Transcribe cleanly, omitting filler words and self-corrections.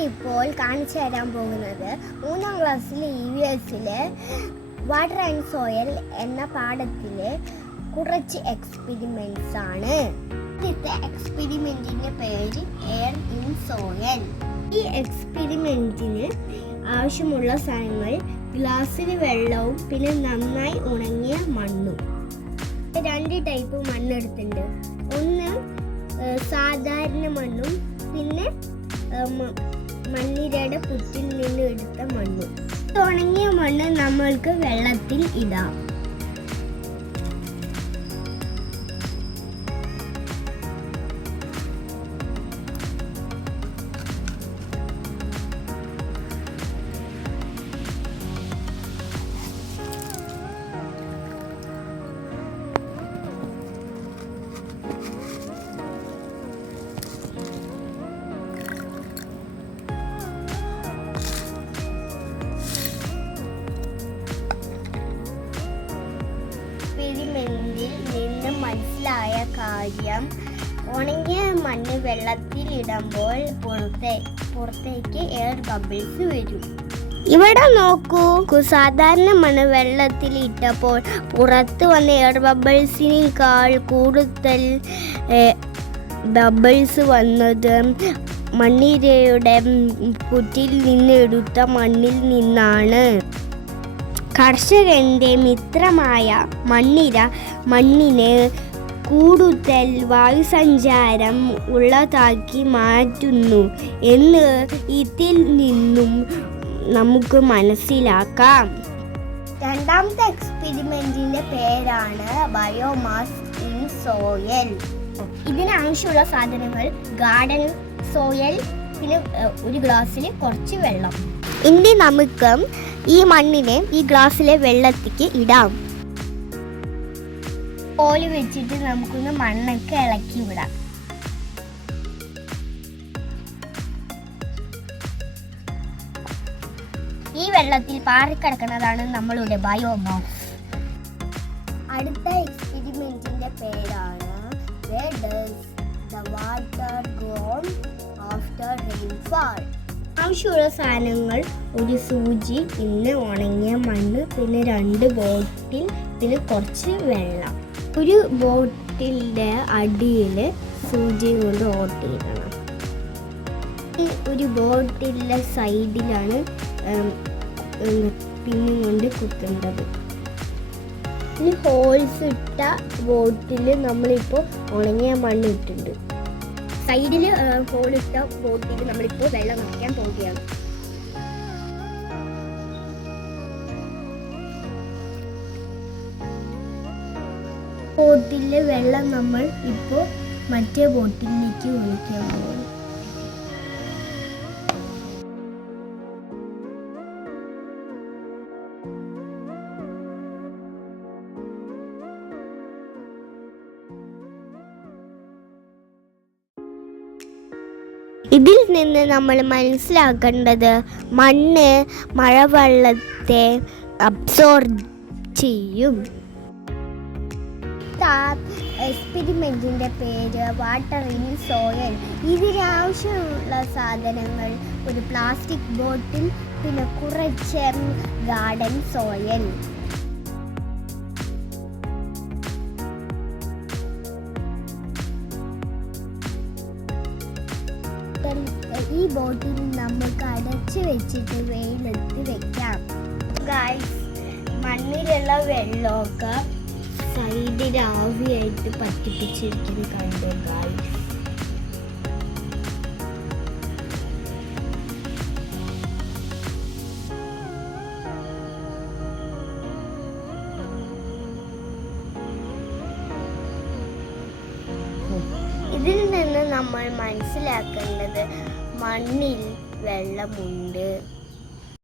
ഞാനിപ്പോൾ കാണിച്ചു തരാൻ പോകുന്നത് 3ാം ക്ലാസ്സിലെ EVSലെ വാട്ടർ ആൻഡ് സോയിൽ എന്ന പാഠത്തിലെ കുറച്ച് എക്സ്പെരിമെന്റ്സ് ആണ്. ആദ്യത്തെ എക്സ്പെരിമെന്റിന്റെ പേര് എയർ ഇൻ സോയിൽ. ഈ എക്സ്പെരിമെന്റിന് ആവശ്യമുള്ള സാധനങ്ങൾ ഗ്ലാസ്സിൽ വെള്ളവും പിന്നെ നന്നായി ഉണങ്ങിയ മണ്ണും. 2 ടൈപ്പ് മണ്ണെടുത്തിട്ടുണ്ട്. ഒന്ന് സാധാരണ മണ്ണും പിന്നെ മണ്ണിരയുടെ പുറ്റിൽ നിന്ന് എടുത്ത മണ്ണും. ഉണങ്ങിയ മണ്ണ് നമ്മൾക്ക് വെള്ളത്തിൽ ഇടാം. എക്സ്പെരിമെന്റിൽ നിന്ന് മനസ്സിലായ കാര്യം, ഉണങ്ങിയ മണ്ണ് വെള്ളത്തിൽ ഇടുമ്പോൾ പുറത്തേക്ക് എയർ ബബിൾസ് വരും. ഇവിടെ നോക്കൂ, സാധാരണ മണ്ണ് വെള്ളത്തിൽ ഇട്ടപ്പോൾ പുറത്ത് വന്ന എയർ ബബിൾസിനേക്കാൾ കൂടുതൽ ബബിൾസ് വന്നത് മണ്ണിരയുടെ പുറ്റിൽ നിന്ന് എടുത്ത മണ്ണിൽ നിന്നാണ്. കർഷകന്റെ മിത്രമായ മണ്ണിനെ കൂടുതൽ വായുസഞ്ചാരം ഉള്ളതാക്കി മാറ്റുന്നു എന്ന് ഇതിൽ നിന്നും നമുക്ക് മനസ്സിലാക്കാം. രണ്ടാമത്തെ എക്സ്പെരിമെന്റിന്റെ പേരാണ് ബയോമാസ് ഇൻ സോയിൽ. ഇതിനാവശ്യമുള്ള സാധനങ്ങൾ ഗാർഡൻ സോയിൽ, പിന്നെ ഒരു ഗ്ലാസ്സിൽ കുറച്ച് വെള്ളം. ഇനി നമുക്ക് ഈ മണ്ണിനെ ഈ ഗ്ലാസ്സിലെ വെള്ളത്തിലേക്ക് ഇടാം. കോല് വെച്ചിട്ട് നമുക്കൊന്ന് മണ്ണൊക്കെ ഇളക്കി വിടാം. ഈ വെള്ളത്തിൽ പാറിക്കിടക്കുന്നതാണ് നമ്മളുടെ ബയോമാസ്. അടുത്ത എക്സ്പെരിമെന്റിന്റെ പേരാണ് Where does the water go after rainfall? ആവശ്യമുള്ള സാധനങ്ങൾ ഒരു സൂചി, പിന്നെ ഉണങ്ങിയ മണ്ണ്, പിന്നെ 2 ബോട്ടിൽ, പിന്നെ കുറച്ച് വെള്ളം. ഒരു ബോട്ടിലിൻ്റെ അടിയിൽ സൂചി കൊണ്ട് ഓട്ടിയിടണം. ഒരു ബോട്ടിലിൻ്റെ സൈഡിലാണ് പിന്നും കൊണ്ട് കുത്തേണ്ടത്. ഈ ഹോൾസ് ഇട്ട ബോട്ടിൽ നമ്മളിപ്പോൾ ഉണങ്ങിയ മണ്ണ് ഇട്ടിട്ടുണ്ട്. സൈഡിൽ ഹോളിട്ട ബോട്ടിൽ നമ്മളിപ്പോൾ വെള്ളം നിറയ്ക്കാൻ പോവുകയാണ്. ബോട്ടിലെ വെള്ളം നമ്മൾ ഇപ്പോൾ മറ്റേ ബോട്ടിലേക്ക് ഒഴിക്കാൻ പോകുന്നു. ഇതിൽ നിന്ന് നമ്മൾ മനസ്സിലാക്കേണ്ടത്, മണ്ണ് മഴവെള്ളത്തെ അബ്സോർബ് ചെയ്യും. എക്സ്പെരിമെന്റിന്റെ പേര് വാട്ടർ ഇൻ സോയിൽ. ഇതിനാവശ്യമുള്ള സാധനങ്ങൾ ഒരു പ്ലാസ്റ്റിക് ബോട്ടിൽ, പിന്നെ കുറച്ച് ഗാർഡൻ സോയിൽ. ഈ ബോട്ടിൽ നമുക്ക് അടച്ചു വെച്ചിട്ട് വെയിലത്ത് വെക്കാം. ഗായ്സ്, മണ്ണിലുള്ള വെള്ളമൊക്കെ സൈഡിൽ ആവിയായിട്ട് പറ്റിപ്പിച്ചിരിക്കുന്നത് കണ്ടു ഗായ്സ്. ഇതിൽ നിന്ന് നമ്മൾ മനസ്സിലാക്കേണ്ടത്, മണ്ണിൽ വെള്ളമുണ്ട്.